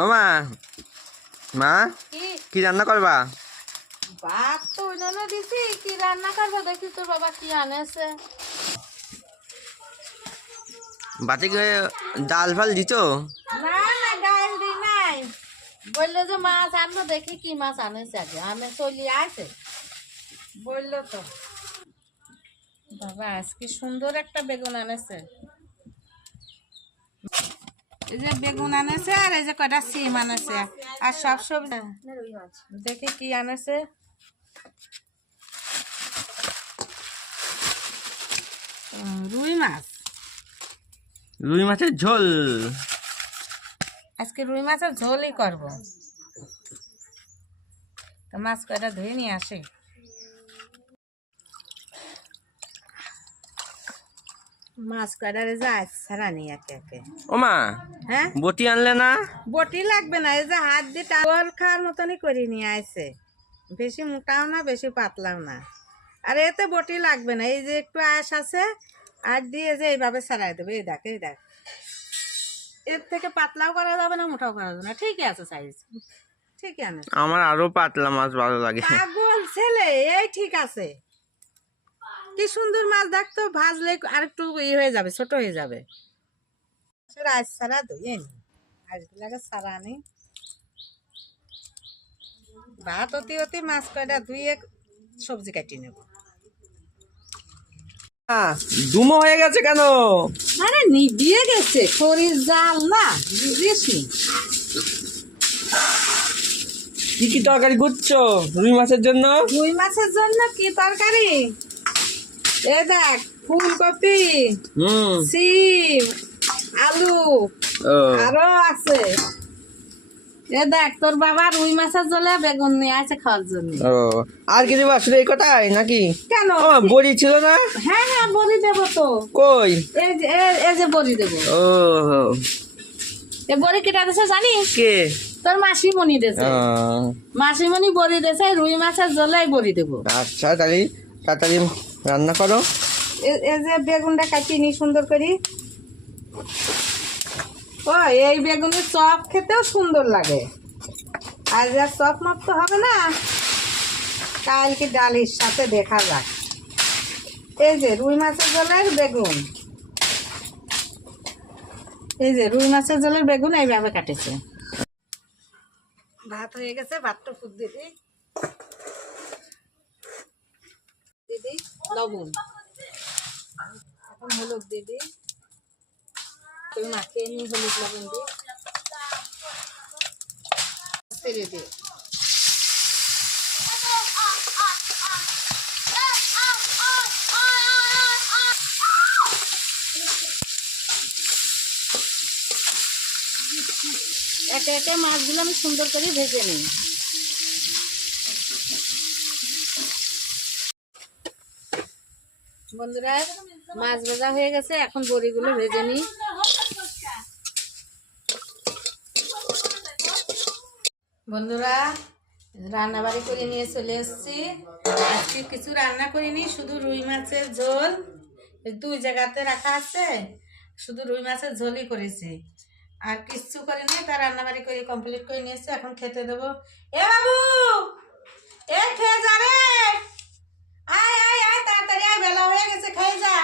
ও মা, মা কি কি রান্না করবা? ভাত তো ওইজন্য দিছি, কি রান্না করবো দেখি তোর বাবা কি আনেছে। বাটি করে ডাল ফাল দিছো? না না ডাল দি নাই, বললো যে মাছ আনবো, দেখি কি মাছ আনেছে। আগে আমি চলি আছে বললো তো। বাবা আজকে সুন্দর একটা বেগুন আনেছে, এই যে বেগুন আনেছে আর এই যে কয়টা সিম আনেছে আর সব সবজি। দেখি কি আনেছে। রুই মাছ, রুই মাছের ঝোল। আজকে রুই মাছের ঝোলই করব। তো মাছ কয়টা ধুয়ে নিয়ে আসে। মাছ কয়টা যে আজ ছাড়া নি একে একে। ও মা, হ্যাঁ বটি আনলে না? বটি লাগবে না, এই যে হাত দিয়ে টাওয়াল খাওয়ার মতনই করে নিয়ে আসে। বেশি মোটাও না বেশি পাতলাও না, আর এতে বটি লাগবে না। এই যে একটু আঁশ আছে, আর দিয়ে যে এইভাবে ছাড়াই দেবে। এই দেখ এই দেখ, এর থেকে পাতলাও করা যাবে না মোটাও করা যাবে না, ঠিকই আছে সাইজ, ঠিকই আনে। আমার আরো পাতলা মাছ ভালো লাগে। পাগল ছেলে, এই ঠিক আছে। কি সুন্দর মাছ দেখতো, ভাজলে আর একটু ই হয়ে যাবে, ছোট হয়ে যাবে। আজ ছাড়া ধুয়ে নি, আজগুলাকে ছাড়া নি। ভাত অতি অতি মাছ কয়টা ধুয়ে সবজি কাটি নেব। দুমো হয়ে গেছে কেন? আরে নিভিয়ে গেছে, শরীর জাল না, বুঝিস নি। কি কি তরকারি করছো রুই মাছের জন্য? রুই মাছের জন্য কি তরকারি? এ দেখ, ফুলকপি, সিম, আলু, আরো আছে। এ দেখ তোর বাবা রুই মাছের জলে বেগুন নিয়ে আছে খাওয়ার জন্য। ও, আর কি দেবো আসলে এই কথাই নাকি? কেন? ও বড়ি ছিল না? হ্যাঁ হ্যাঁ বড়ি দেবো তো। কই? এই যে বড়ি দেবো। ও, এ বড়ি কেটা দিছে জানিস? কে? তোর মাসিমণি দেছে। মাসিমণি বড়ি দেছে, রুই মাছের জলে বড়ি দেবো। আচ্ছা তাহলে তাড়াতাড়ি রান্না করো। এই যে বেগুনটা কাটিয়ে নি সুন্দর করে। ও এই বেগুনের চপ খেতেও সুন্দর লাগে। আজ আর চপ মাপ তো হবে না, কালকে ডালের সাথে দেখা যাক। এই যে রুই মাছের জলের বেগুন, এই যে রুই মাছের জলের বেগুন এইভাবে কাটেছে। ভাত হয়ে গেছে, ভাতটা ফুট দিদি দিদি লবণ, এখন হলুদ দিদি, তুমি মাখিয়ে নি হলুদ লবণ দিয়ে ছেড়ে দিই। একে একে মাছগুলো আমি সুন্দর করে ভেজে নিই। বন্ধুরা মাছ ভাজা হয়ে গেছে, এখন বড়িগুলো ভেজে নিই। বন্ধুরা রান্না বাড়ি করে নিয়ে চলে এসেছি। আজকে কিছু রান্না করিনি, শুধু রুই মাছের ঝোল। দুই জায়গাতে রাখা আছে, শুধু রুই মাছের ঝোলই করেছি, আর কিচ্ছু করিনি। তার রান্না বাড়ি করে কমপ্লিট করে নিয়েছি, এখন খেতে দেবো। এ বাবু, এ খেয়ে যা রে, আয় আয় আয় তাড়াতাড়ি আয়, বেলা হয়ে গেছে, খেয়ে যা।